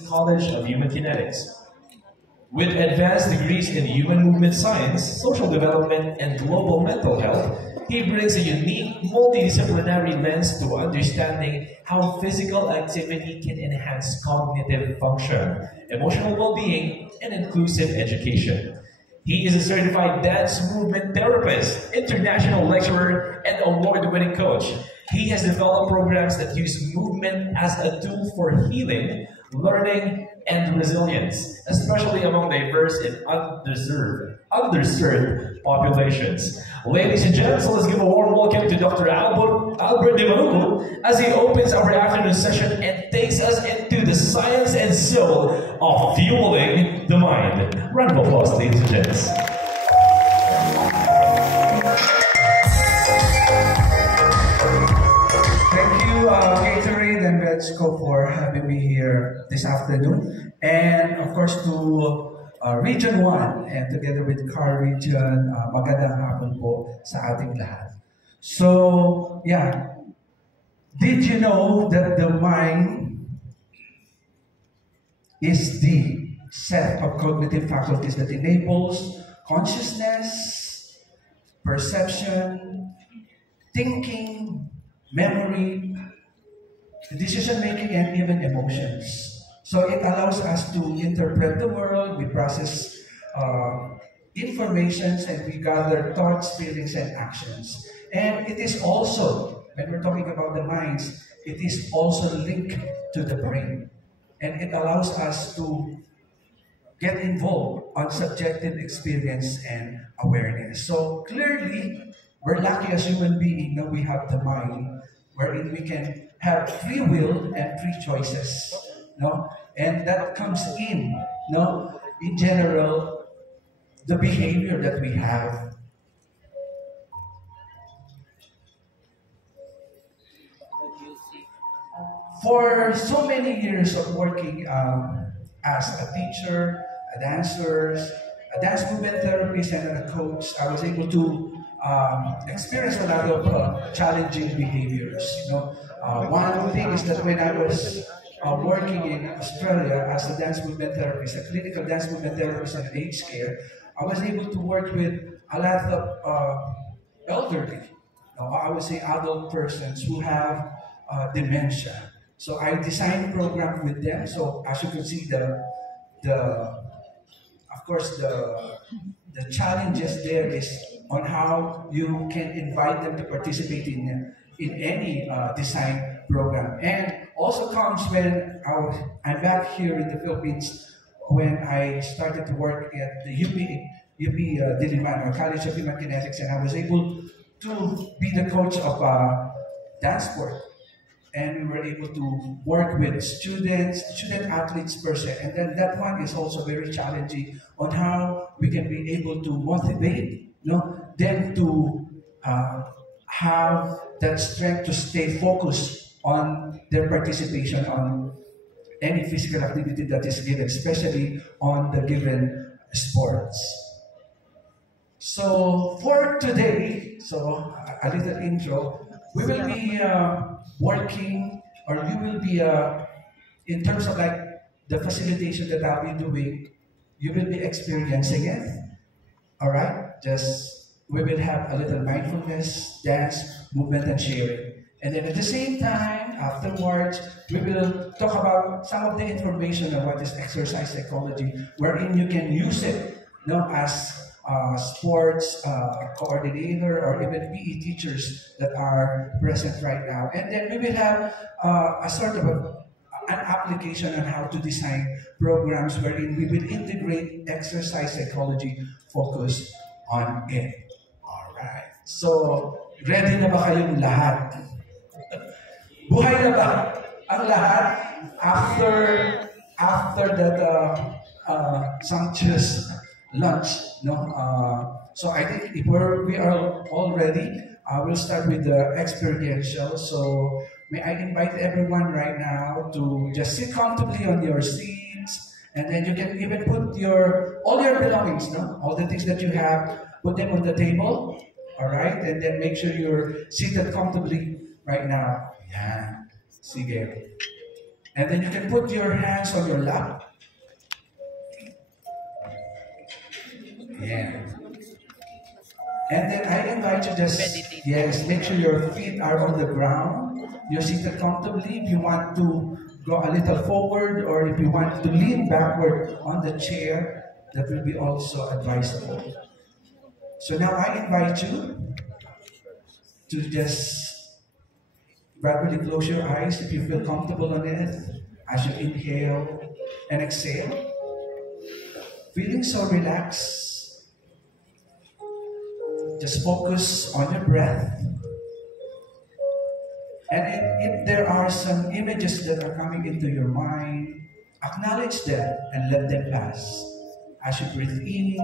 College of Human Kinetics. With advanced degrees in human movement science, social development, and global mental health, he brings a unique, multidisciplinary lens to understanding how physical activity can enhance cognitive function, emotional well-being, and inclusive education. He is a certified dance movement therapist, international lecturer, and award-winning coach. He has developed programs that use movement as a tool for healing, learning, and resilience, especially among diverse and underserved populations. Ladies and gents, let's give a warm welcome to Dr. Albert De Manuco as he opens our afternoon session and takes us into the science and soul of fueling the mind. Round of applause, ladies and gents. Thank you, Gatorade and Redsco for having me here this afternoon. And of course to Region 1 and together with Car Region, magandang hapon po sa ating lahat. So, yeah, did you know that the mind is the set of cognitive faculties that enables consciousness, perception, thinking, memory, decision-making, and even emotions. So it allows us to interpret the world, we process informations, and we gather thoughts, feelings, and actions. And it is also, when we're talking about the minds, it is also linked to the brain. And it allows us to get involved on subjective experience and awareness. So clearly, we're lucky as human beings that we have the mind wherein we can have free will and free choices. No? And that comes in, no? In general, the behavior that we have. For so many years of working as a teacher, a dancer, a dance movement therapist, and a coach, I was able to experience a lot of challenging behaviors. One thing is that when I was working in Australia as a dance movement therapist, a clinical dance movement therapist and aged care, I was able to work with a lot of elderly, I would say adult persons who have dementia. So I designed a program with them. So as you can see, of course, the challenges there is on how you can invite them to participate in any design program. And also comes when I'm back here in the Philippines when I started to work at the UP Diliman, or College of Human Kinetics, and I was able to be the coach of dance sport. And we were able to work with student athletes per se. And then that one is also very challenging on how we can be able to motivate them to have that strength to stay focused on their participation on any physical activity that is given, especially on the given sports. So for today, so a little intro, we will be working, or you will be, in terms of like the facilitation that I'll be doing, you will be experiencing it. All right? We will have a little mindfulness, dance, movement, and sharing. And then at the same time, afterwards, we will talk about some of the information on what is exercise psychology, wherein you can use it as sports coordinator or even PE teachers that are present right now. And then we will have a sort of an application on how to design programs wherein we will integrate exercise psychology focus on it. Alright. So, ready na ba kayong lahat? Buhay na ba ang lahat after that sumptuous lunch? So I think if we are all ready, we'll start with the experiential. So may I invite everyone right now to just sit comfortably on your seats, and then you can even put all your belongings, all the things that you have, put them on the table. All right, and then make sure you're seated comfortably right now. Yeah, sige. And then you can put your hands on your lap. Yeah. And then I invite you just, yes, make sure your feet are on the ground. You're seated comfortably. If you want to go a little forward or if you want to lean backward on the chair, that will be also advisable. So now I invite you to just gradually close your eyes if you feel comfortable on it as you inhale and exhale. Feeling so relaxed. Just focus on your breath. And if there are some images that are coming into your mind, acknowledge them and let them pass. As you breathe in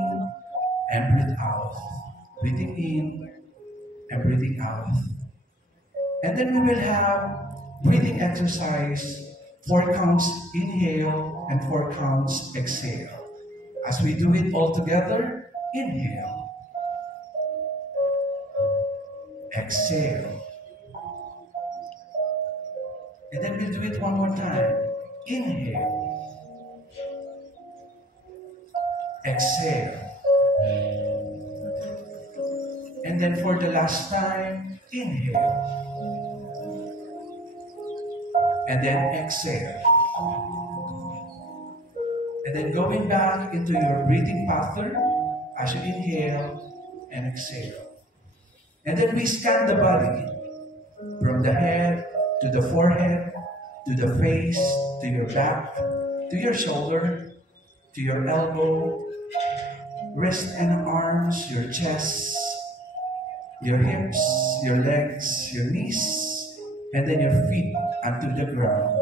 and breathe out. Breathing in and breathing out. And then we will have breathing exercise, 4 counts inhale and 4 counts exhale. As we do it all together, inhale. Exhale. And then we'll do it one more time. Inhale. Exhale. And then for the last time, inhale. And then exhale. And then going back into your breathing pattern as you inhale and exhale. And then we scan the body from the head to the forehead, to the face, to your back, to your shoulder, to your elbow, wrist and arms, your chest, your hips, your legs, your knees, and then your feet onto the ground.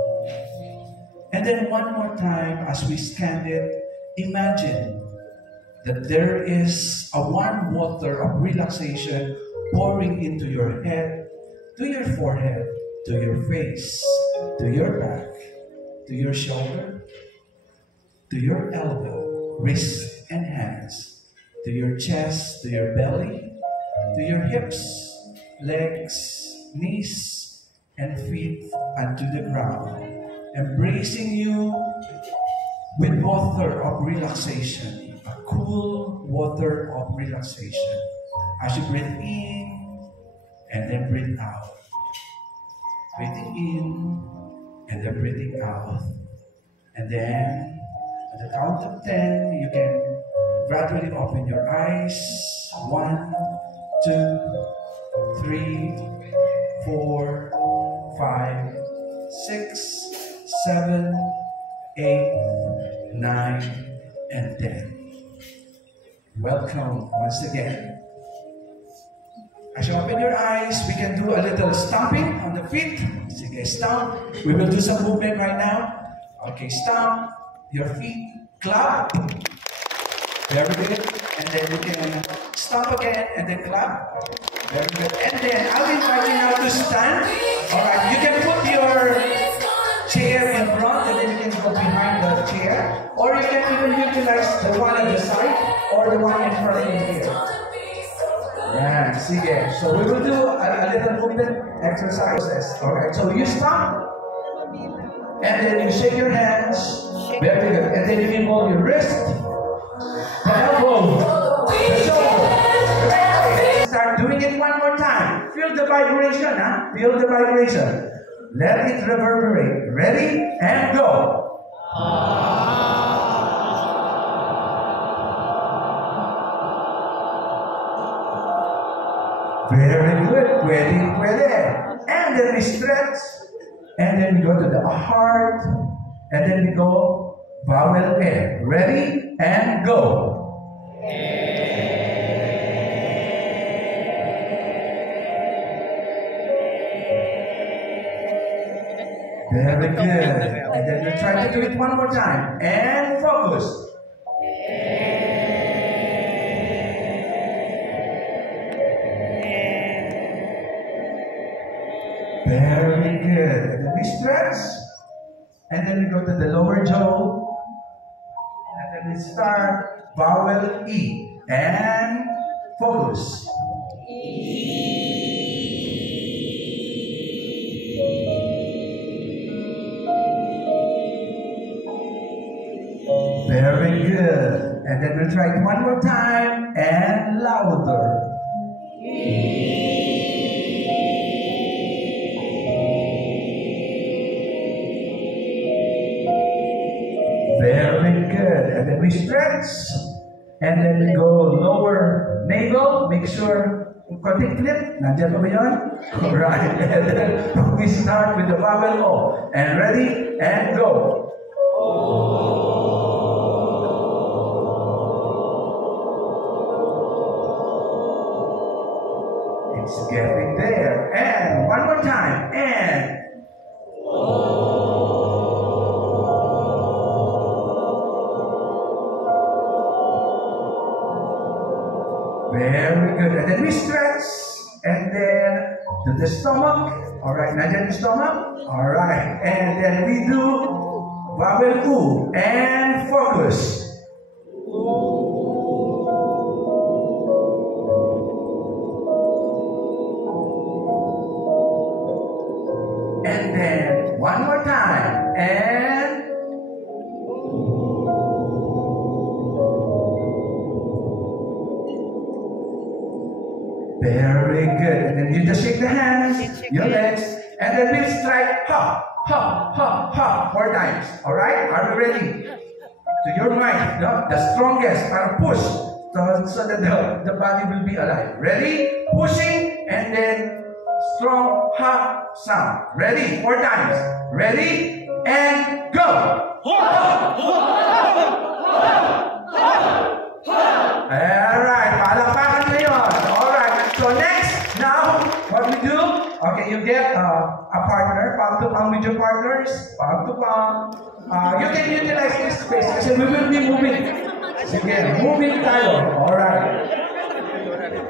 And then one more time as we scan it, imagine that there is a warm water of relaxation pouring into your head, to your forehead, to your face, to your back, to your shoulder, to your elbow, wrist and hands, to your chest, to your belly, to your hips, legs, knees, and feet onto the ground, embracing you with water of relaxation, a cool water of relaxation. As you breathe in and then breathe out. Breathing in and then breathing out. And then at the count of 10, you can gradually open your eyes. 1, 2, 3, 4, 5, 6, 7, 8, 9, and 10. Welcome once again. As you open your eyes, we can do a little stomping on the feet. Sige, stomp. We will do some movement right now. Okay, stomp your feet, clap. Very good. And then you can stomp again and then clap. Very good. And then I'll invite you now to stand. Alright, you can put your chair in front and then you can go behind the chair. Or you can even utilize the one at the side or the one in front of you here. Yeah, sige. So we will do a little movement exercises. Alright, so you stop. And then you shake your hands. Very good. And then you can hold your wrist, the elbow, the shoulder. Start doing it one more time. Feel the vibration, huh? Feel the vibration. Let it reverberate. Ready? And go. Very good. Puede. And then we stretch. And then we go to the heart. And then we go vowel A. Ready? And go. Very good. And then you try to do it one more time. And focus. Very good. And then we stretch. And then we go to the lower jaw. And then we start vowel E. And focus. Very good. And then we'll try it one more time and louder. Very good. And then we stretch. And then we go lower navel. Make sure konting flip. Nandiyan pa ba yun? Alright. And then we start with the vowel O. And ready? And go. It's getting there. And one more time. And very good. And then we stretch. And then to the stomach. Alright, nandiyan yung stomach. Alright. And then we do vowel U. And focus. And then one more time. And very good. And then you just shake the hands, your legs, and then we'll strike hop, hop, hop, hop 4 times. Alright? Are we ready? To your mind, the strongest, para push. So that the body will be alive. Ready? Pushing, and then strong hop sound. Ready? 4 times. Ready? And go! Alright, palakpakan na yun. Alright, so next, now, what we do, okay, you get a partner, palm to palm with your partners, palm to palm. You can utilize this space kasi we will be moving. Sige, moving tayo. Alright.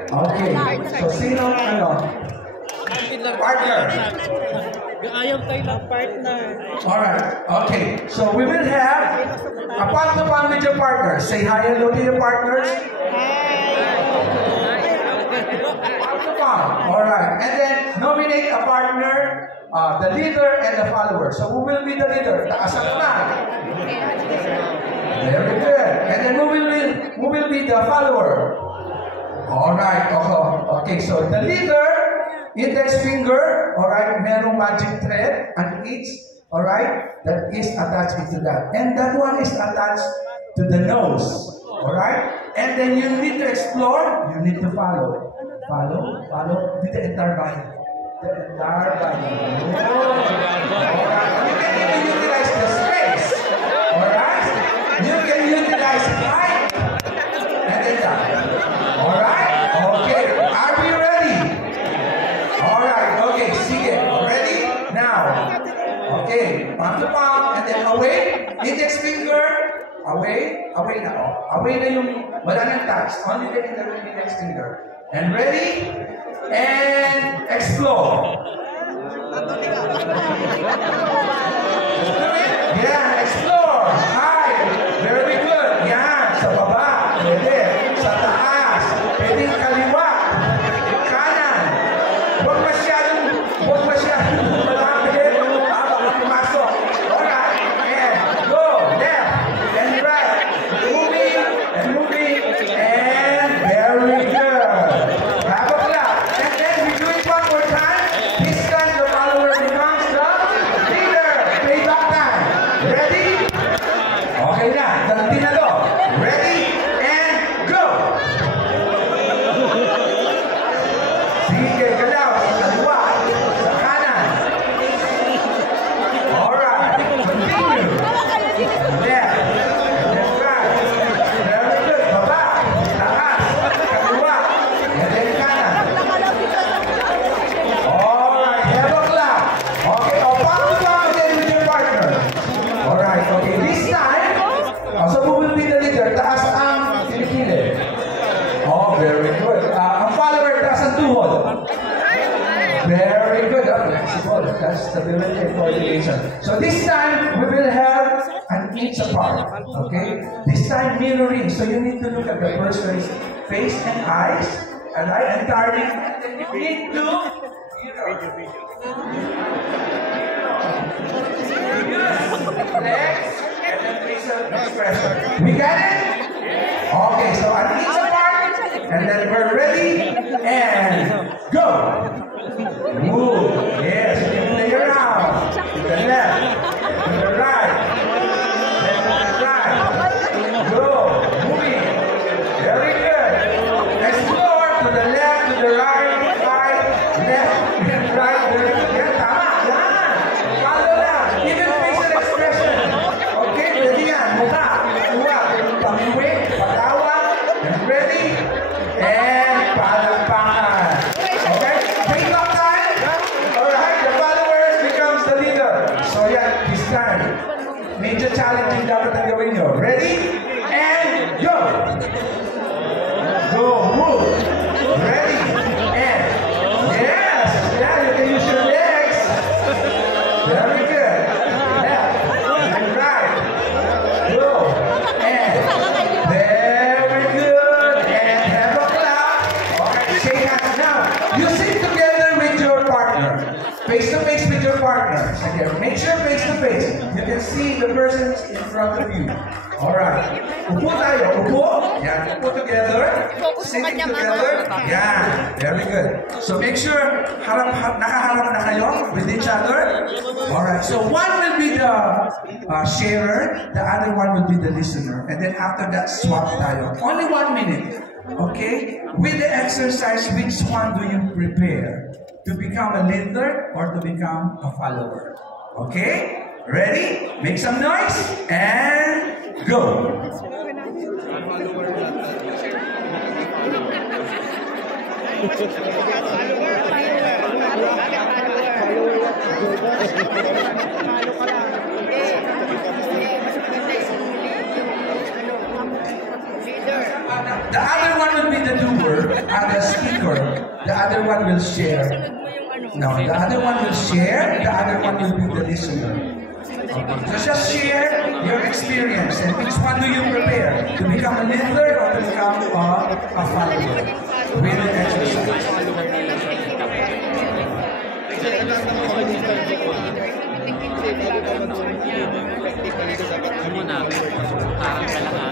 Okay, so sino, partner. Ayaw tayo ng partner. Alright, okay. So we will have a palm to palm with your partners. Say hi, hello to your partners. Palm to palm. Alright, and then nominate a partner, the leader and the follower. So who will be the leader? Taas ang kamay. Very good. And then who will be the follower? Alright, okay. So the leader, index finger, alright, merong magic thread on each, alright, that is attached into that. And that one is attached to the nose, alright? And then you need to explore, you need to follow. Follow with the entire body. The entire body. Alright, you can even utilize the space, alright? You can utilize height, and then that. Alright? Okay, are we ready? Alright, okay, sige. Ready? Now. Okay, palm to palm, and then away. Index finger. Away na. Away na yung, wala nang touch. Only the index finger. And ready? And explore. Yeah, explore. High. Very good. Yan, sa baba. Pwede. Sa taas. Pwede kaliwa. Kanan. Huwag masyadong malapit. Baka pumasok. Alright. And go. Left. And right. Moving. And moving. And very good. Have a clap. And then we do it one more time. This time the follower becomes the leader. Playback time. Ready? Okay na. Ganti na to. Ready? And go! Sige, galaw. Sa kaliwa. Sa kanan. Alright. Continue. Left. And right. Very good. Baba. Taas. Kaliwa. And then kanan. Alright. Have a clap. Okay. Palm to palm again with your partner. Alright. Okay. This time, so who will be the leader? Taas ang kilikili. Oh, very good. Ang follower, taas ang tuhod. Very good. Flexible. That's stability and coordination. So this time, we will have an inch apart. Okay? This time, mirroring. So you need to look at the person's face and eyes. Alright? And target. And then you need to legs. And then face expression. We got it? Okay, so at least apart, and then we're ready, and go. Move. Yes, you can play around. To the left, to the right, then to the right. Go. Moving. Very good. Explore to the left, to the right, left, and right. Very good. Yan, tama. Yan. Follow lang. Even facial expression. Okay, ready yan. Mukha. Tuwa. Pamiwi. Patawa. And ready. And palakpakan. Okay? Take up time. Alright, the followers becomes the leader. So yan, this time. Major challenging dapat ang gawin nyo. Ready? And go! Go, move. Ready? And yes! Yeah, you can use your legs. Very good. Left and right. Go. And very good. And have a clap. Okay, shake hands now. You sit together with your partner. Face to face with your partner. Okay, make sure face to face. You can see the person in front of you. Alright. Upo tayo. Upo. Yan. Upo together. Sitting together. Yan. Very good. So make sure nakaharap na kayo with each other. Alright. So one will be the sharer. The other one will be the listener. And then after that, swap tayo. Only 1 minute. Okay? With the exercise, which one do you prepare? To become a leader or to become a follower? Okay? Ready? Make some noise and go. The other one will be the doer, the speaker. The other one will share. No, the other one will share. The other one will be the listener. So just share your experience and which one do you prepare? To become a leader or to become a follower? With an exercise.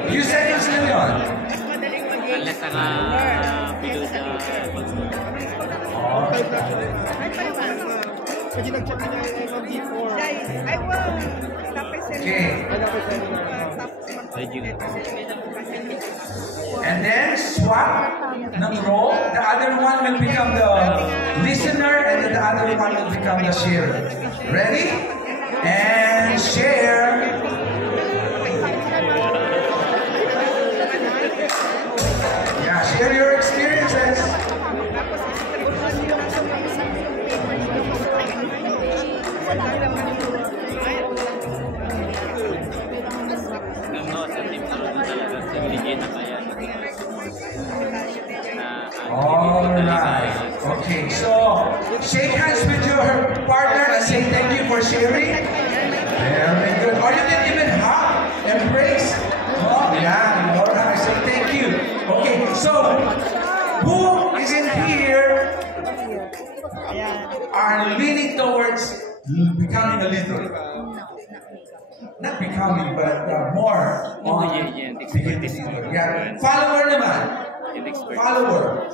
Few seconds na yun. Okay. And then swap ng role. The other one will become the listener and then the other one will become the sharer. Ready? And share. Yeah, share your experiences. Alright. Okay, so shake hands with your partner and say thank you for sharing. Very good. Or you can even hug, embrace. Oh, yeah. Alright, say thank you. Okay, so who is in here are leaning towards becoming a leader? Not becoming, but more on being a leader. Yeah. Follower naman. Follower.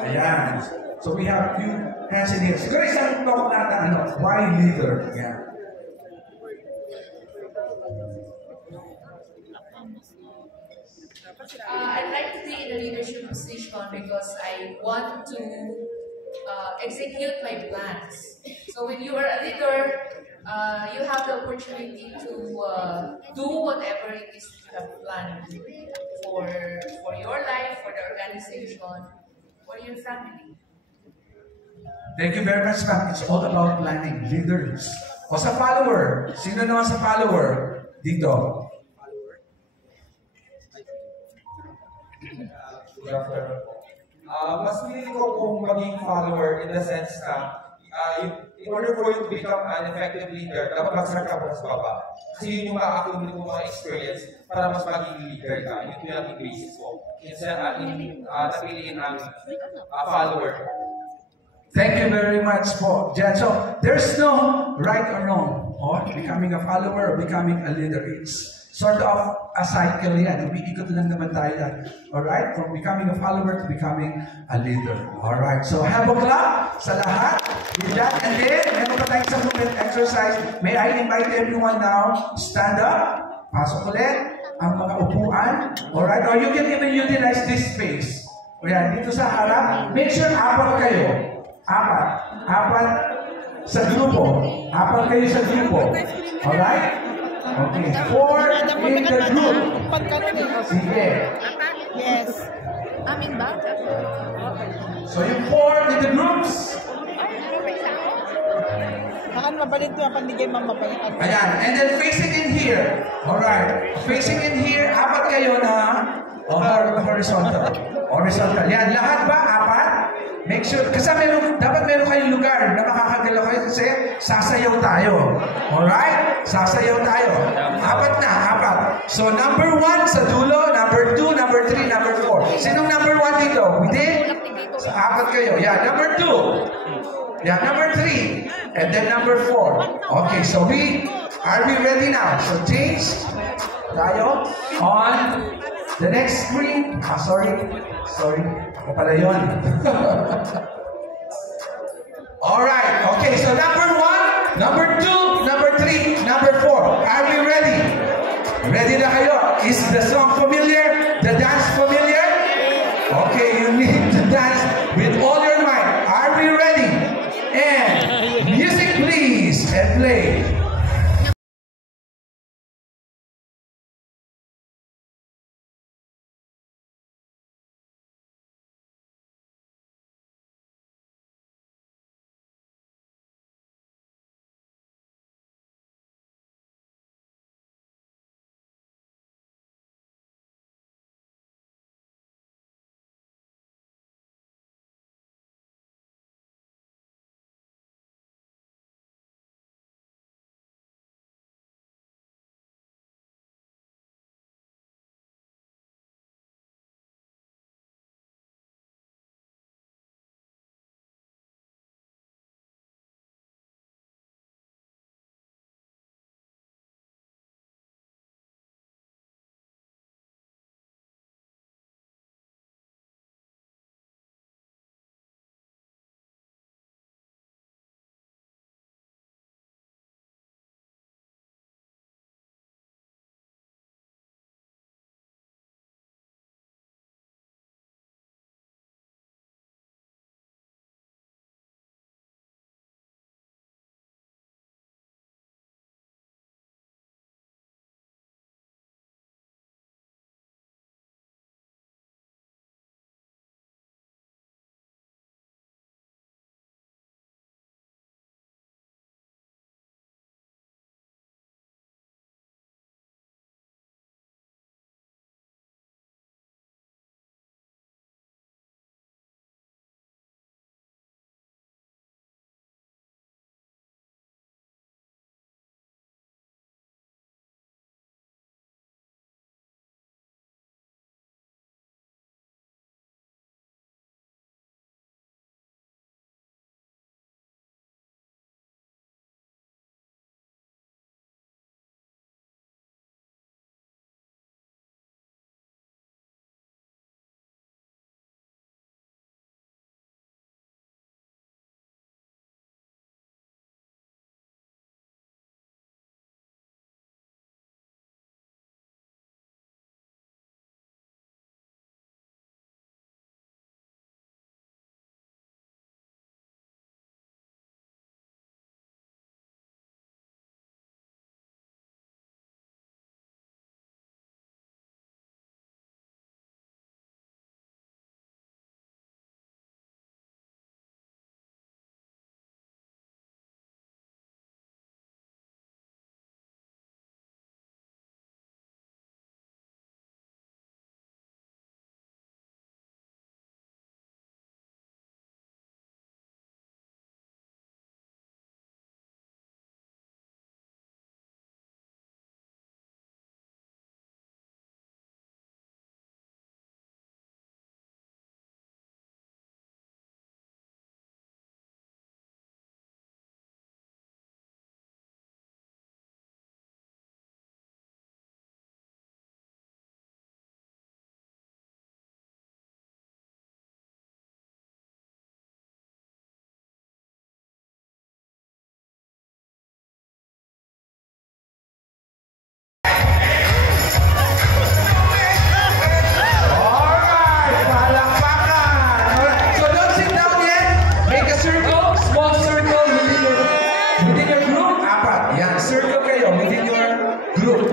Ayan. So we have few hands in here. Siguro isang talk natin, why leader? Yeah. I'd like to be in a leadership position because I want to execute my plans. So when you are a leader, you have the opportunity to do whatever it is you have planned for your life, for the organization, for your family. Thank you very much, ma'am. It's all about planning, leaders. O sa follower, sino naman sa follower? Dito. Good afternoon po. Mas pinili ko kung maging follower in the sense na in order for you to become an effective leader, dapat mag-start ka muna sa baba. Kasi yun yung ma-accumulate mo mga experience para mas maging leader ka. Yun yung naging basis ko. Napiliin ang follower. Thank you very much po, Jan. So, there's no right or wrong. or becoming a follower or becoming a leader. It's sort of a cycle yan. Umiikot lang naman tayo yan. Alright? From becoming a follower to becoming a leader. Alright. So have a clap sa lahat. With that, and then, meron pa tayong isang movement exercise. May I invite everyone now, stand up, pasok ulit, ang mga upuan. Alright? Or you can even utilize this space. O yan, dito sa harap. Make sure apat kayo. Apat. Apat sa grupo. Apat kayo sa grupo. Alright? Okay. 4 in the group. Sige. Yes. Amin ba? So yung 4 in the groups. Akan mabalit ko ang pandigay mamapalitan. Ayan. And then facing in here. Alright. Facing in here, apat kayo na horizontal. Horizontal. Yan. Lahat ba? Apat? Make sure. Kasi dapat meron kayong lugar na makakagalaw kayo kasi sasayaw tayo. Alright? Sasayaw tayo. Apat na. Apat. So number 1 sa dulo, number 2, number 3, number 4. Sinong number 1 dito? Hindi? So, apat kayo. Yeah. Number 2. Yeah. Number 3. And then number 4. Okay. So are we ready now? So change tayo on the next screen. Sorry. Ako pala yun. Alright. Okay. So number 1, number 2, number 3, number 4. Are we ready? Ready na kayo? Is the song familiar? The dance familiar? Okay. You need to dance with all your might. Are we ready? And music please. And play.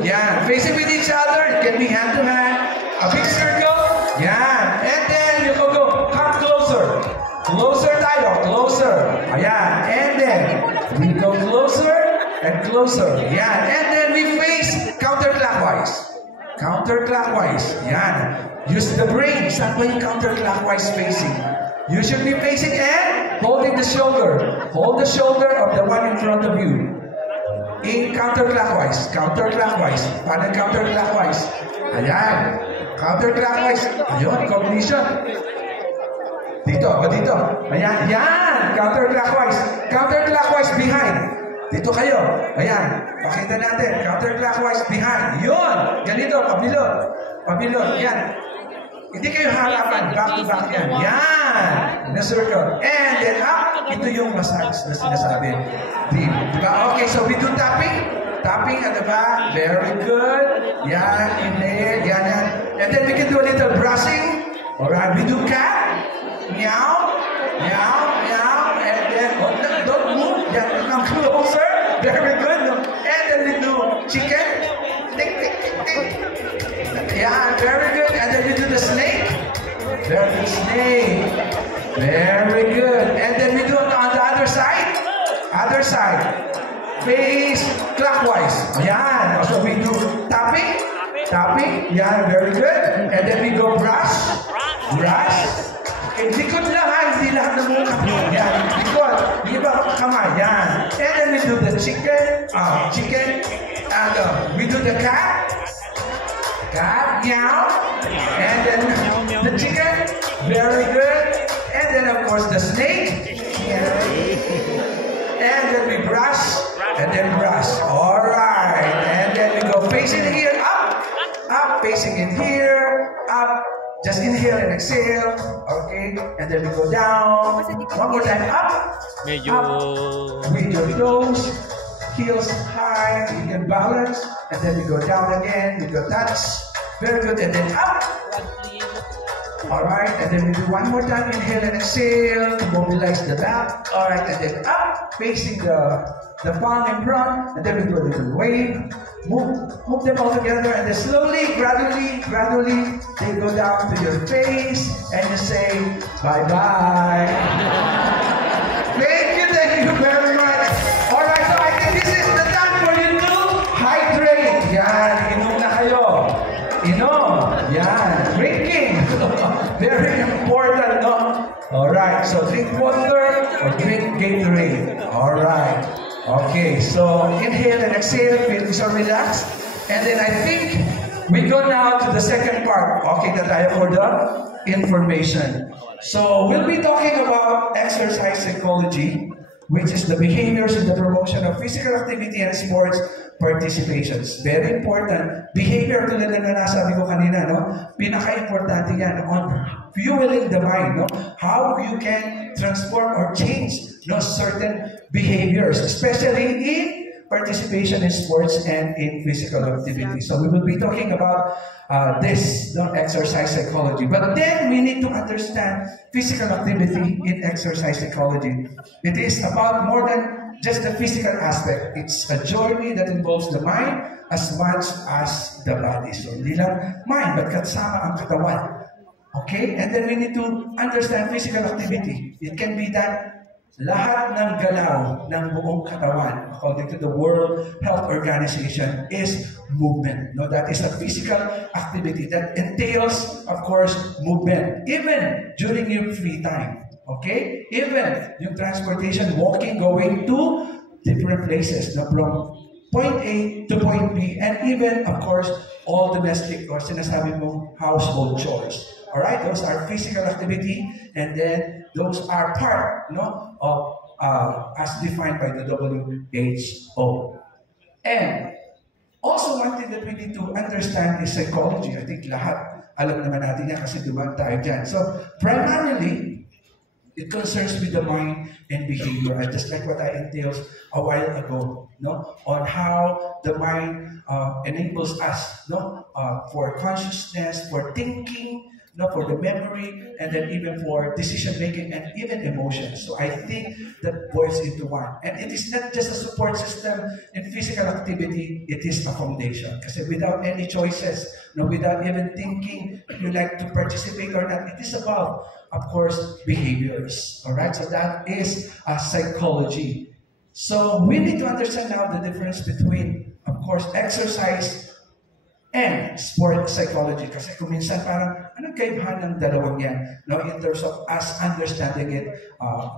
Yan. Facing with each other. It can be hand to hand. A big circle. Yan. And then you can go. Come closer. Closer tayo. Closer. Ayan. And then we go closer and closer. Yan. And then we face counterclockwise. Counterclockwise. Yan. Use the brain. Saan ba yung counterclockwise facing? You should be facing and holding the shoulder. Hold the shoulder of the one in front of you. In counterclockwise. Counterclockwise. Paano counterclockwise? Ayan. Counterclockwise. Ayun, cognition. Dito, o dito. Ayan, yan. Counterclockwise. Counterclockwise behind. Dito kayo. Ayan. Pakita natin. Counterclockwise behind. Yun. Ganito. Pabilot. Pabilot. Yan. Hindi kayo harapan. Back to back yan. Yan. In a circle. And then up. Ito yung massage na sinasabi. Diba? Okay, so we do tapping. Tapping at the back. Very good. Yan. Inhale. Yan, yan. And then we can do a little brushing. Alright. We do cat. Meow. Meow. Meow. And then, oh, don't move. Yan. Come closer. Very good. And then we do chicken. Tick, tick, tick, tick. Yeah, very good. And then we do the snake. Very good, snake. Very good. And then we do it on the other side. Other side. Face clockwise. Ayan. So we do tapping. Tapping. Yeah, very good. And then we go brush. Brush. Okay, likod lang ha. Hindi lahat ng muna. Yan. Likod. Iba kamay. Yan. And then we do the chicken. Chicken. And we do the cat. Cat, meow, and then the chicken, very good, and then of course the snake, and then we brush, and then brush, alright, and then we go facing here, up, facing in here, up, just inhale and exhale, okay, and then we go down, one more time, up, with your toes, heels high, you can balance, and then we go down again, we go touch, very good, and then up. Alright, and then we do one more time, inhale and exhale to mobilize the back. Alright, and then up, facing the palm in front, and then we do a little wave. Move them all together, and then slowly, gradually, they go down to your face, and you say, bye-bye. Thank you very much. Alright, so I think this is the time for you to hydrate. Yan, inom na kayo. Inom. Yan, drinking. Very important, no? Alright, so drink water or drink Gatorade. Alright. Okay, so inhale and exhale, feeling so relaxed. And then I think we go now to the second part. Okay, na tayo for the information. So we'll be talking about exercise psychology, which is the behaviors in the promotion of physical activity and sports participations. Very important. Behavior, tulad na nasabi ko kanina, no? Pinaka-importante yan on fueling the mind, no? How you can transform or change, no, certain behaviors, especially in participation in sports and in physical activity. So we will be talking about this, no, exercise psychology. But then we need to understand physical activity in exercise psychology. It is about more than just the physical aspect. It's a journey that involves the mind as much as the body. So hindi lang mind, but kasama ang katawan. Okay? And then we need to understand physical activity. It can be that lahat ng galaw ng buong katawan, according to the World Health Organization, is movement. No, that is a physical activity that entails, of course, movement. Even during your free time. Okay? Even yung transportation, walking, going to different places, no, from point A to point B, and even, of course, all domestic or sinasabi mo household chores. Alright? Those are physical activity, and then those are part, no, of as defined by the WHO. And also one thing that we need to understand is psychology. I think lahat alam naman natin yan kasi dumaan tayo dyan. So primarily, it concerns with the mind and behavior, and just like what I entailed a while ago, no, on how the mind enables us, no, for consciousness, for thinking, no, for the memory, and then even for decision making and even emotions. So I think that boils into one. And it is not just a support system in physical activity, it is a foundation. Because without any choices, no, without even thinking if you like to participate or not, it is about, of course, behaviors. All right, so that is psychology. So we need to understand now the difference between, of course, exercise and sport psychology. Kasi kung minsan parang, anong kaibahan ng dalawang yan? No, in terms of us understanding it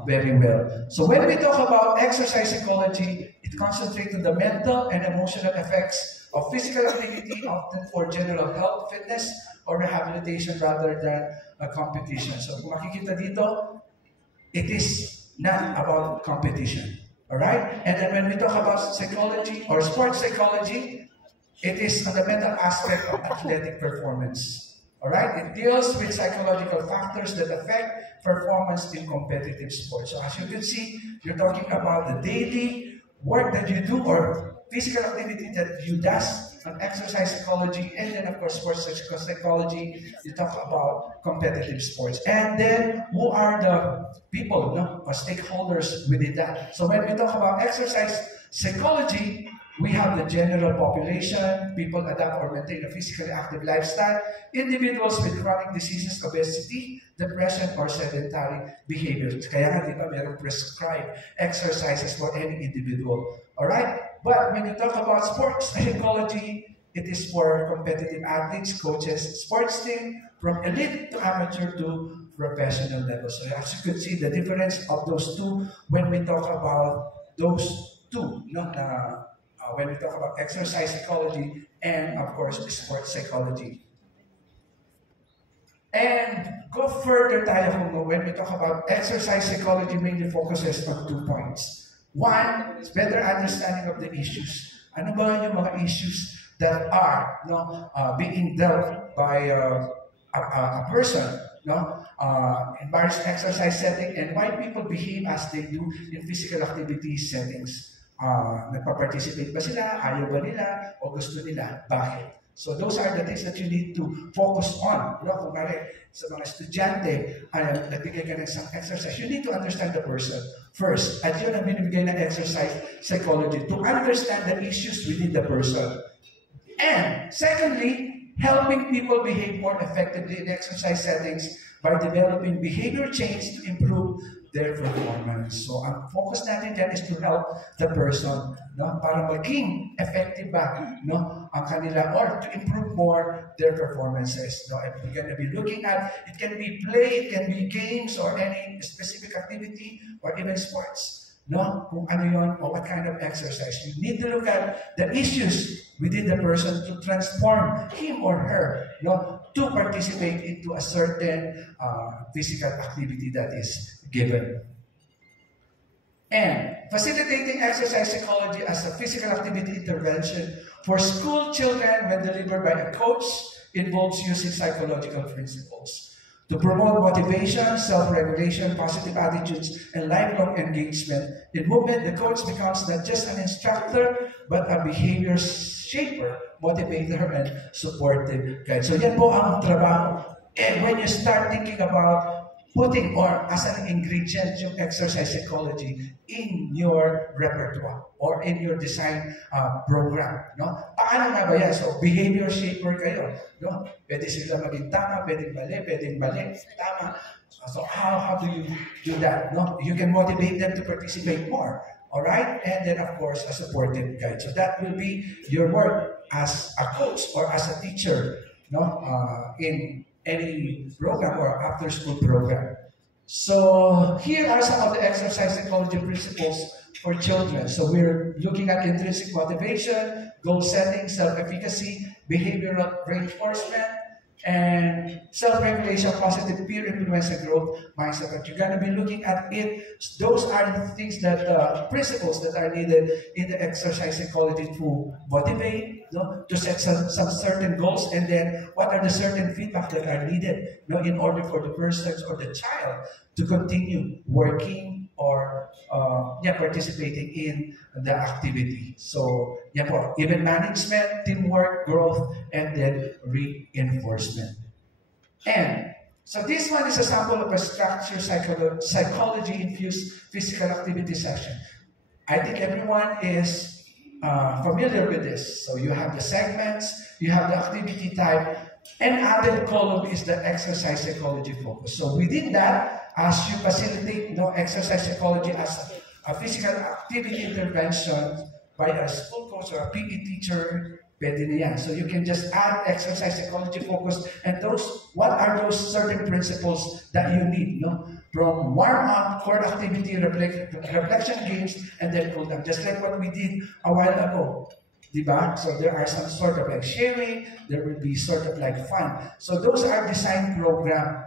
very well. So when we talk about exercise psychology, it concentrates on the mental and emotional effects of physical activity, often for general health, fitness, or rehabilitation rather than a competition. So kung makikita dito, it is not about competition. Alright? And then when we talk about psychology or sports psychology, it is on the mental aspect of athletic performance. Alright? It deals with psychological factors that affect performance in competitive sports. So as you can see, you're talking about the daily work that you do or physical activity that you do on exercise psychology, and then of course sports psychology, you talk about competitive sports. And then who are the people, no, or stakeholders within that? So when we talk about exercise psychology, we have the general population, people adapt or maintain a physically active lifestyle, individuals with chronic diseases, obesity, depression, or sedentary behaviors. Kaya nga, di ba, mayroong prescribed exercises for any individual. Alright? But when you talk about sports psychology, it is for competitive athletes, coaches, sports team, from elite to amateur to professional level. So as you could see, the difference of those two when we talk about those two, no, when we talk about exercise psychology and, of course, sports psychology. And go further tayo when we talk about exercise psychology, mainly focuses on 2 points. One is better understanding of the issues. Ano ba yung mga issues that are being dealt by a person in various exercise setting, and why people behave as they do in physical activity settings. Nagpa-participate ba sila? Ayaw ba nila? O gusto nila? Bakit? So those are the things that you need to focus on. No? Kung sa mga estudyante, nagbigay ka ng isang exercise, you need to understand the person first. At yun ang binibigay ng exercise psychology, to understand the issues within the person. And secondly, helping people behave more effectively in exercise settings by developing behavior change to improve their performance. So ang focus natin dyan is to help the person, no, para maging effective ba, no, ang kanila, or to improve more their performances. No? And we're going to be looking at, it can be play, it can be games, or any specific activity, or even sports. No? Kung ano yun, or what kind of exercise. You need to look at the issues within the person to transform him or her, no, to participate into a certain physical activity that is given. And facilitating exercise psychology as a physical activity intervention for school children when delivered by a coach involves using psychological principles to promote motivation, self-regulation, positive attitudes, and lifelong engagement. In movement, the coach becomes not just an instructor, but a behavior shaper, motivator, and supportive guide. So yan po ang trabaho. And when you start thinking about putting or as an ingredient yung exercise psychology in your repertoire or in your design program, no? Paano na ba yan? So, behavior shaper kayo, no? Pwede sila maging tama, pwedeng mali, tama. So, how do you do that, no? You can motivate them to participate more, all right? And then, of course, a supportive guide. So, that will be your work as a coach or as a teacher, no? In any program or after-school program. So here are some of the exercise psychology principles for children. So we're looking at intrinsic motivation, goal setting, self-efficacy, behavioral reinforcement, and self-regulation, positive peer influence, and growth mindset. But you're going to be looking at it. Those are the things that, principles that are needed in the exercise psychology to motivate, no, to set some certain goals, and then what are the certain feedback that are needed, no, in order for the person or the child to continue working or participating in the activity. So, po, event management, teamwork, growth, and then reinforcement. And so this one is a sample of a structured psychology-infused physical activity session. I think everyone is familiar with this. So you have the segments, you have the activity type, and other column is the exercise psychology focus. So within that, as you facilitate exercise psychology as a physical activity intervention by a school coach or a PE teacher, pwede na yan. So you can just add exercise psychology focus, and what are those certain principles that you need, from warm-up, core activity, reflection games, and then cool down. Just like what we did a while ago. Diba? So there are some sort of like sharing, there will be sort of like fun. So those are design program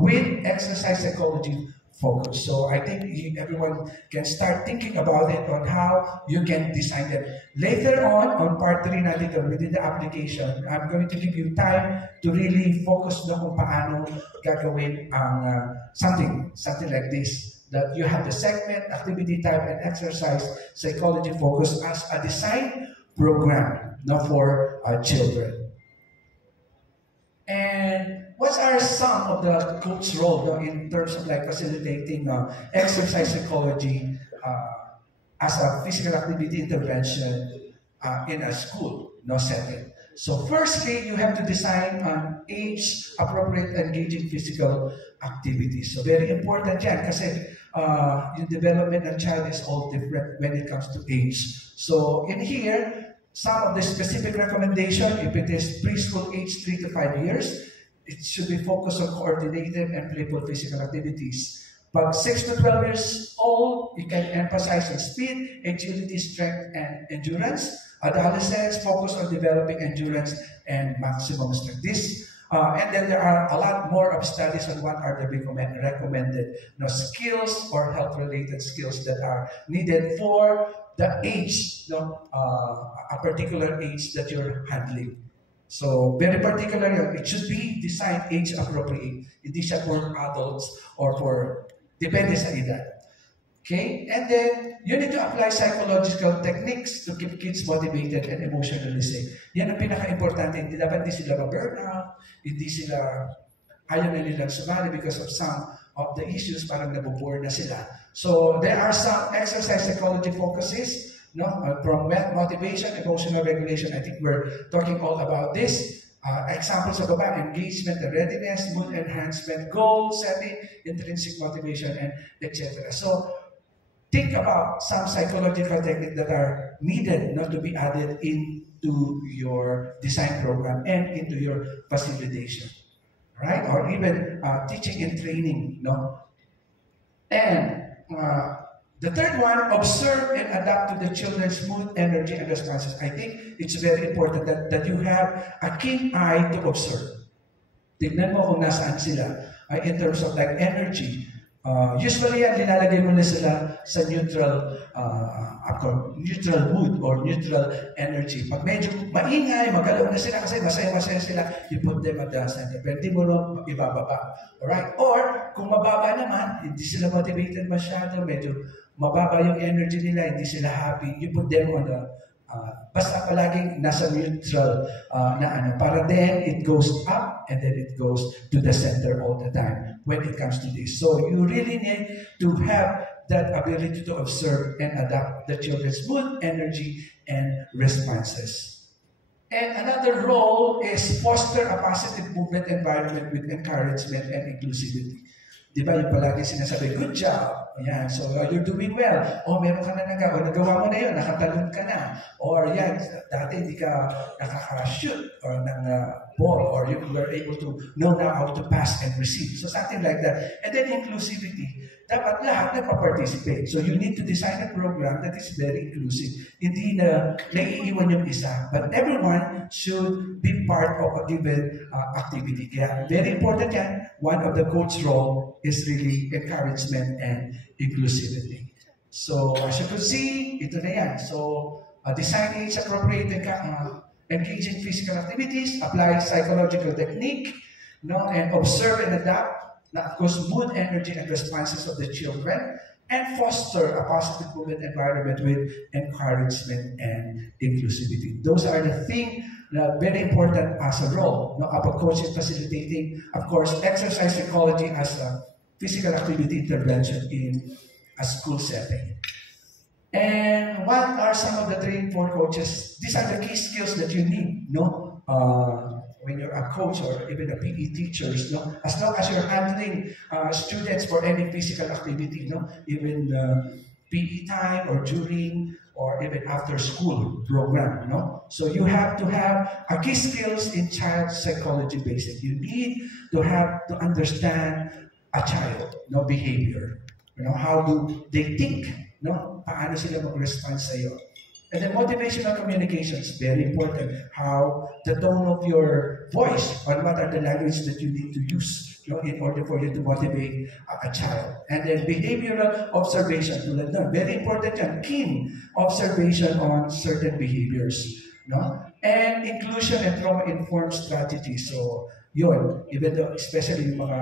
with exercise psychology focus. So I think everyone can start thinking about it on how you can design them. Later on part 3 natin within the application, I'm going to give you time to really focus na kung paano gagawin ang something like this. That you have the segment, activity type, and exercise psychology focus as a design program for children. And what are some of the coach's role in terms of like facilitating exercise psychology as a physical activity intervention in a school setting? So firstly, you have to design an age-appropriate engaging physical activity. So very important yan kasi yung development ng child is all different when it comes to age. So in here, some of the specific recommendation, if it is preschool age 3 to 5 years, it should be focused on coordinated and playful physical activities. Pag 6 to 12 years old, you can emphasize on speed, agility, strength, and endurance. Adolescents focus on developing endurance and maximum strength. And then there are a lot more of studies on what are the recommended skills or health-related skills that are needed for the age, a particular age that you're handling. So very particular, it should be designed age appropriate. Hindi siya for adults or for, depende sa edad. Okay? And then, you need to apply psychological techniques to keep kids motivated and emotionally safe. Yan ang pinaka-importante. Hindi sila ma-burnout, hindi sila, ayaw na nilang sumali because of some of the issues, parang nabobore na sila. So, there are some exercise psychology focuses, from motivation, emotional regulation. I think we're talking all about this. Examples of engagement and readiness, mood enhancement, goal setting, intrinsic motivation, and etc. So, think about some psychological techniques that are needed to be added into your design program and into your facilitation, right? Or even teaching and training, And the third one, observe and adapt to the children's mood, energy, and responses. I think it's very important that you have a keen eye to observe. Tignan mo kung nasaan sila in terms of like energy. Usually yan, nilalagay mo na sila sa neutral mood or neutral energy. Pag medyo maingay, magalaw na sila kasi masaya-masaya sila, you put them at the center. Pero hindi mo lang ibababa. Alright? Or, kung mababa naman, hindi sila motivated masyado, medyo mababa yung energy nila, hindi sila happy, you put them on the basta palaging nasa neutral para then it goes up and then it goes to the center all the time when it comes to this. So you really need to have that ability to observe and adapt the children's mood, energy, and responses. And another role is foster a positive movement environment with encouragement and inclusivity. Di ba yung palagi sinasabi, good job. Yan, so you're doing well. O meron ka na nagawa mo na yun, nakatalon ka na. Or yan, dati hindi ka nakaka-shoot or ng ball or you were able to know now how to pass and receive. So something like that. And then inclusivity. Dapat lahat nagpa-participate. So you need to design a program that is very inclusive. Hindi na naiiwan yung isa. But everyone should be part of a given activity. Kaya very important yan. One of the coach's role is really encouragement and inclusivity. So as you can see, ito na yan. So design age-appropriate engaging physical activities, apply psychological technique, and observe and adapt. Of course, mood, energy, and responses of the children. and foster a positive movement environment with encouragement and inclusivity. Those are the things that are very important as a role. No, about coaching, facilitating, of course, exercise psychology as a physical activity intervention in a school setting. And what are some of the training for coaches? These are the key skills that you need, no? When you're a coach or even a PE teachers, no? As long as you're handling students for any physical activity, no? Even PE time or during or even after school program, no? So you have to have a key skills in child psychology basic. You need to have to understand a child, no, behavior. You know, how do they think, no? Paano sila mag-respond sa iyo? And then motivational communications, very important. How the tone of your voice, or what are the language that you need to use, you know, in order for you to motivate a child. And then behavioral observation, tulad nun, very important yan, keen observation on certain behaviors, no? And inclusion and trauma-informed strategy. So, yun, even though, especially yung mga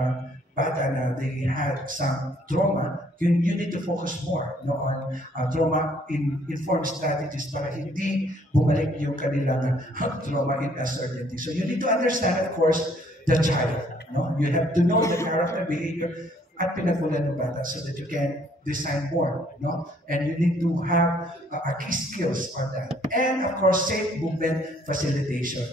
bata na they had some trauma, you need to focus more, no, on trauma-informed strategies para hindi bumalik yung kanilang trauma in uncertainty. So you need to understand, of course, the child. No? You have to know the character, behavior, at pinagmulan ng bata so that you can design more. No? And you need to have a key skills on that. And, of course, safe movement facilitation.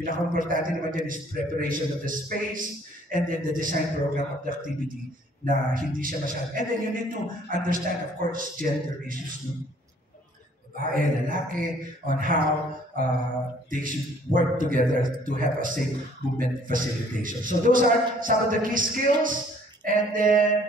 Pinaka-importante naman dyan is preparation of the space and then the design program of the activity na hindi siya masyado. And then you need to understand, of course, gender issues. No? Babae, lalaki, on how they should work together to have a safe movement facilitation. So those are some of the key skills. And then,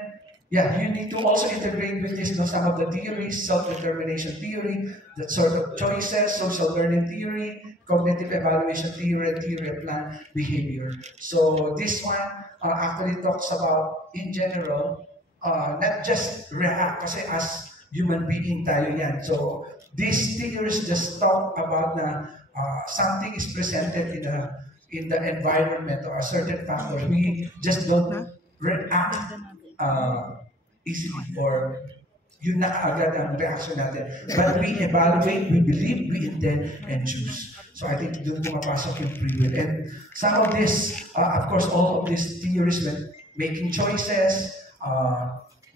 yeah, you need to also integrate with this, some of the theories, self-determination theory, that sort of choices, social learning theory, cognitive evaluation theory, and theory of planned behavior. So this one actually talks about, in general, not just react, kasi as human being tayo yan. So these theories just talk about na something is presented in the environment or a certain factor. We just don't react easily or yun na agad ang reaction natin. But we evaluate, we believe, we intend, and choose. So I think doon pumapasok yung free will. And some of this, of course, all of these theories, making choices,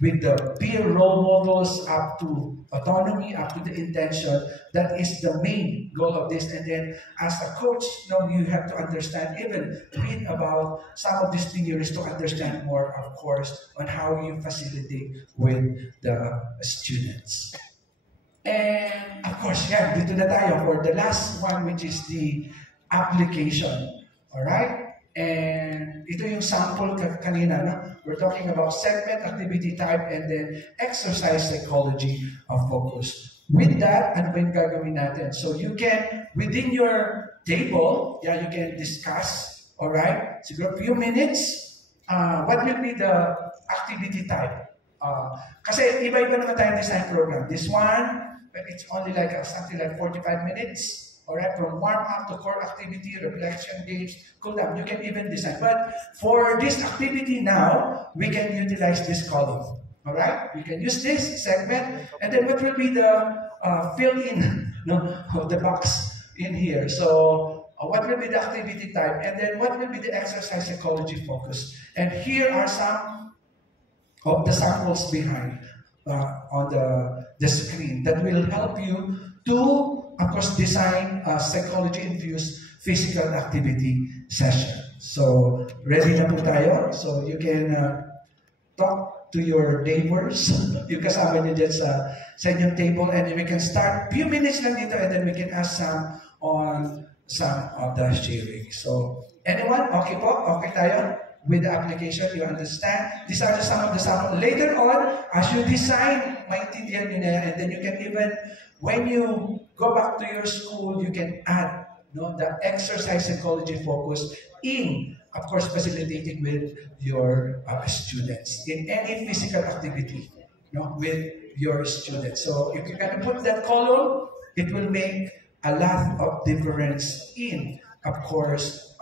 with the peer role models up to autonomy, up to the intention, that is the main goal of this. And then as a coach, you have to understand, even read about some of these theories to understand more, of course, on how you facilitate with the students. And of course, yeah, dito na tayo for the last one, which is the application. Alright? And ito yung sample kanina, no? We're talking about segment, activity type, and then exercise psychology of focus. With that, ano ba yung gagawin natin? So you can, within your table, yeah, you can discuss, alright? Siguro a few minutes, what will be the activity type? Kasi iba-iba naman tayong design program. This one, it's only like something like 45 minutes. Alright, from warm-up to core activity, reflection, games, cool down. You can even design. But for this activity now, we can utilize this column. Alright, we can use this segment, and then what will be the fill-in of the box in here. So, what will be the activity type, and then what will be the exercise psychology focus. And here are some of the samples behind on the screen that will help you to, of course, design a psychology-infused physical activity session. So, ready na po tayo? So, you can talk to your neighbors, yung kasama niyo dyan sa inyong table, and we can start few minutes lang dito, and then we can ask some on some of the sharing. So, anyone? Okay po? Okay tayo? With the application, you understand? These are some of the samples. Later on, as you design, maintindihan nyo na yan, and then you can even, when you go back to your school, you can add the exercise psychology focus in, of course, facilitating with your students in any physical activity with your students. So if you can put that column, it will make a lot of difference in, of course,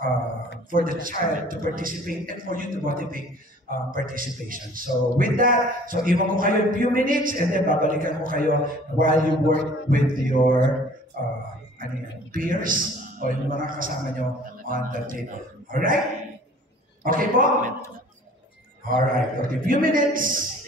for the child to participate and for you to motivate participation. So with that, so iwan ko kayo a few minutes and then babalikan ko kayo while you work with your peers o yung mga kasama nyo on the table. Alright? Okay po? Alright. Okay, few minutes.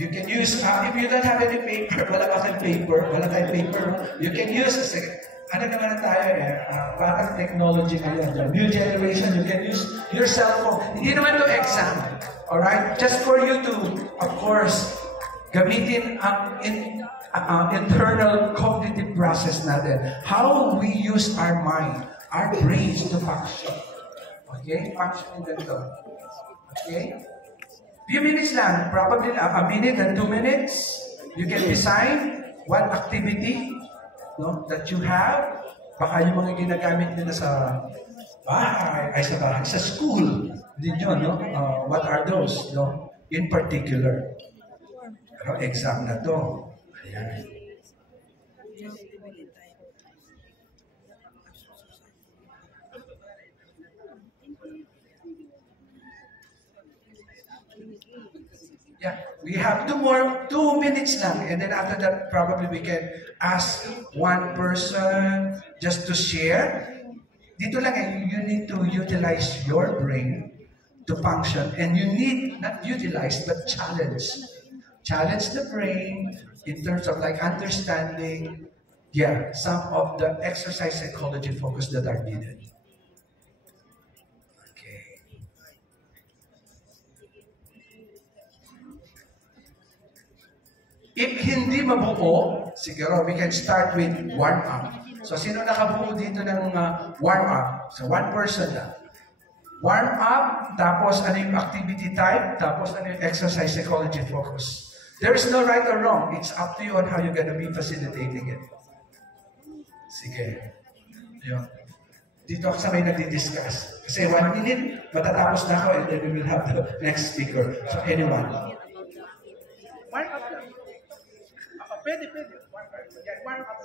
You can use, if you don't have any paper, wala tayong paper, you can use, ano naman na tayo parang technology ngayon, the new generation, you can use your cell phone. Hindi naman to exam, alright? Just for you to, of course, gamitin ang internal cognitive process natin. How we use our mind, our brains to function. Okay? Functioning ganito. Okay? Few minutes lang, probably a minute and 2 minutes. You can decide what activity that you have. Baka yung mga ginagamit nila sa bahay, sa school ninyo, no? What are those, no? In particular. Pero exam na to. Ayan. Yeah, we have 2 minutes lang, and then after that, probably we can ask one person just to share. Dito lang, you need to utilize your brain to function, and you need not utilize but challenge. Challenge the brain in terms of like understanding, some of the exercise psychology focus that are needed. If hindi mabuo, siguro we can start with warm-up. So, sino nakabuo dito ng warm-up? So, one person lang. Warm-up, tapos ano yung activity type, tapos ano yung exercise psychology focus. There is no right or wrong. It's up to you on how you're gonna be facilitating it. Sige. Yun. Dito ako sa may nagdi-discuss. Kasi 1 minute, matatapos na ako and then we will have the next speaker. So, anyone? Warm-up lang. Pwede. One up.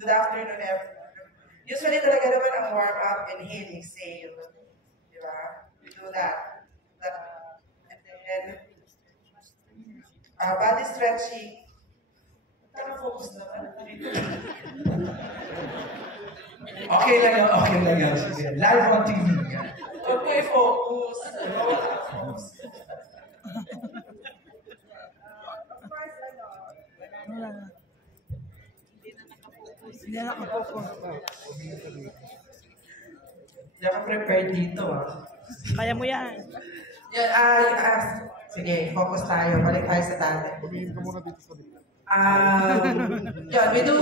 Good afternoon, everyone. Usually talaga naman ang warm-up, inhale, exhale. Di ba? We do that. And then, body stretching. Focus naman. Okay lang yan. Live on TV. Okay, focus. Hindi na nakapokus. Hindi ako prepared dito Kaya mo yan. Sige, focus tayo. Balik tayo sa dati. We do,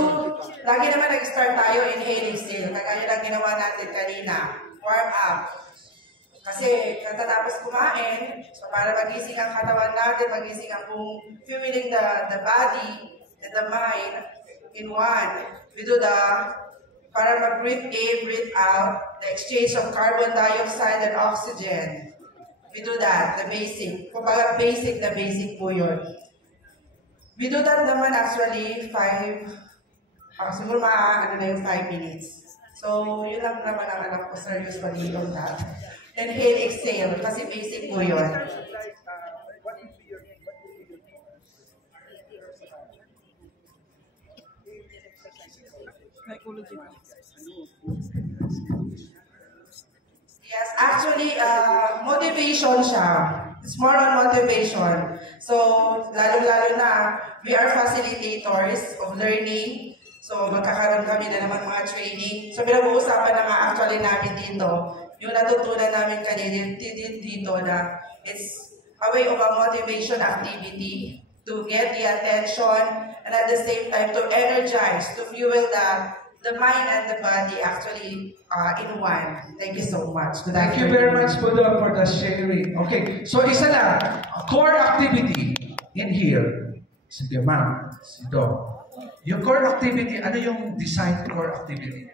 lagi naman nag-start tayo, inhale, exhale. Kagaya lang ginawa natin kanina. Warm up. Kasi katatapos kumain, so para magising ang katawan natin, magising ang buong, fueling the body and the mind in one. We do para mag-breathe in, breathe out, the exchange of carbon dioxide and oxygen. We do that, the basic. Kumbaga basic po yun. We do that naman actually 5, siguro ano na yung 5 minutes. So, yun lang naman ang anak ko, sir, usually on that. Inhale, exhale, kasi basic po yun. Yes, actually, motivation siya. It's more on motivation. So, lalo-lalo na, we are facilitators of learning. So, magkakaroon kami na naman mga training. So, pinag-uusapan na nga actually namin dito, yung natutunan namin kanina dito na it's a way of a motivation activity to get the attention and at the same time to energize, to fuel the mind and the body actually in one. Thank you so much. Good Thank you very much po doon for the sharing. Okay, so isa lang, core activity in here. Sige ma'am, sito. Yung core activity, ano yung design core activity?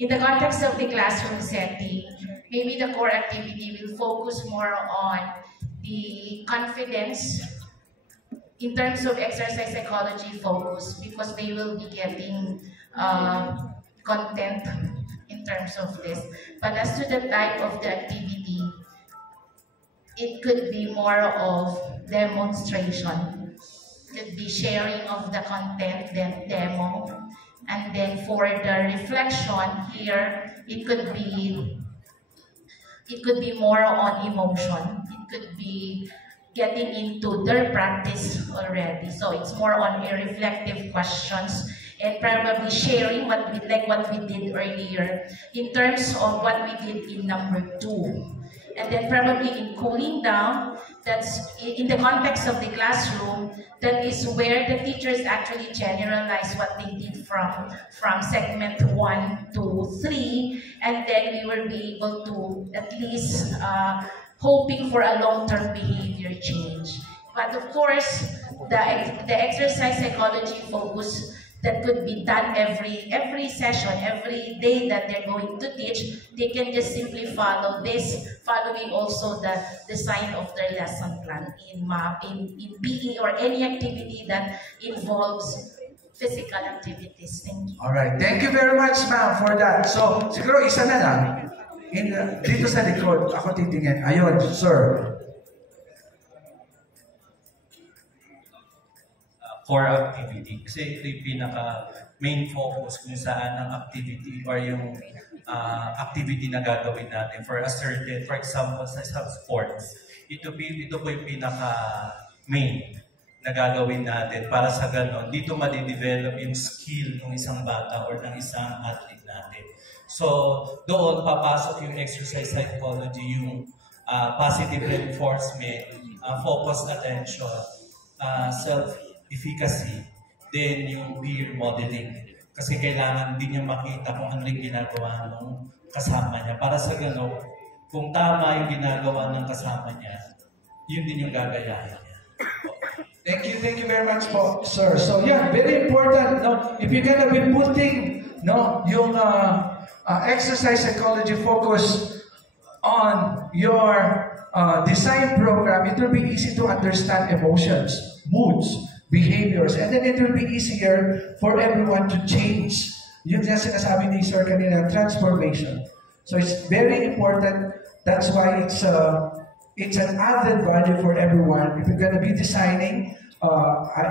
In the context of the classroom setting, maybe the core activity will focus more on the confidence in terms of exercise psychology focus, because they will be getting content in terms of this. But as to the type of the activity, it could be more of demonstration. It could be sharing of the content, then demo. And then for the reflection here, it could be more on emotion. It could be getting into their practice already. So it's more on a reflective questions and probably sharing what we did earlier in terms of what we did in number 2. And then probably in cooling down, that's in the context of the classroom, that is where the teachers actually generalize what they did from segment 1 to 3, and then we will be able to at least hoping for a long-term behavior change. But of course, the exercise psychology focus that could be done every session, every day that they're going to teach, they can just simply follow this, following also the design of their lesson plan in PE or any activity that involves physical activities. Thank you. All right, thank you very much, ma'am, for that. So, siguro isa na lang. Dito sa likod, ako titingin. Ayun, sir. Core activity. Kasi ito yung pinaka-main focus kung saan ang activity or yung activity na gagawin natin for a certain, for example, sa sports. Ito po yung pinaka-main na gagawin natin para sa ganon. Dito madidevelop yung skill ng isang bata or ng isang athlete natin. So, doon papasok yung exercise psychology, yung positive reinforcement, focused attention, self-efficacy, then yung peer modeling. Kasi kailangan din niya makita kung ano yung ginagawa ng kasama niya. Para sa gano'n, kung tama yung ginagawa ng kasama niya, yun din yung gagayahin niya. Thank you very much po, sir. So yeah, very important, no? If you're gonna be putting, no, yung exercise psychology focus on your design program, it will be easy to understand emotions, moods, behaviors, and then it will be easier for everyone to change. Yun yung sinasabi ni Sir kanina, transformation. So it's very important. That's why it's an added value for everyone. If you're going to be designing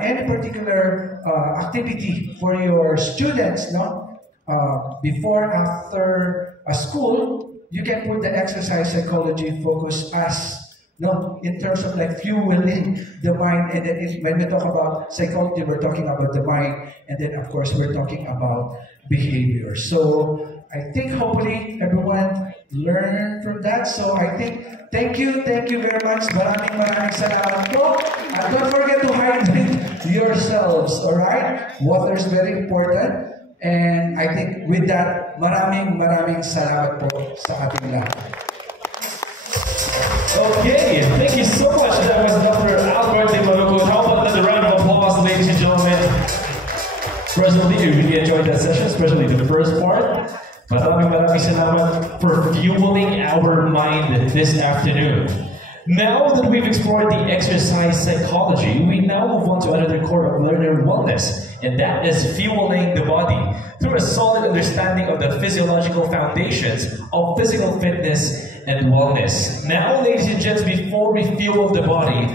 any particular activity for your students, no, before, after school, you can put the exercise psychology focus as, no, in terms of like fueling the mind. And then when we talk about psychology, we're talking about the mind, and then of course we're talking about behavior. So I think hopefully everyone learned from that. So I think thank you very much. Maraming salamat po. And don't forget to hydrate yourselves, all right? Water is very important. And I think with that, maraming salamat po sa ating lahat. Okay, thank you so much. That was Dr. Albert De Maruco. How about another round of applause, ladies and gentlemen? Personally, I really enjoyed that session, especially the first part. Maraming salamat for fueling our mind this afternoon. Now that we've explored the exercise psychology, we now move on to another core of learner wellness, and that is fueling the body through a solid understanding of the physiological foundations of physical fitness and wellness. Now, ladies and gents, before we fuel the body,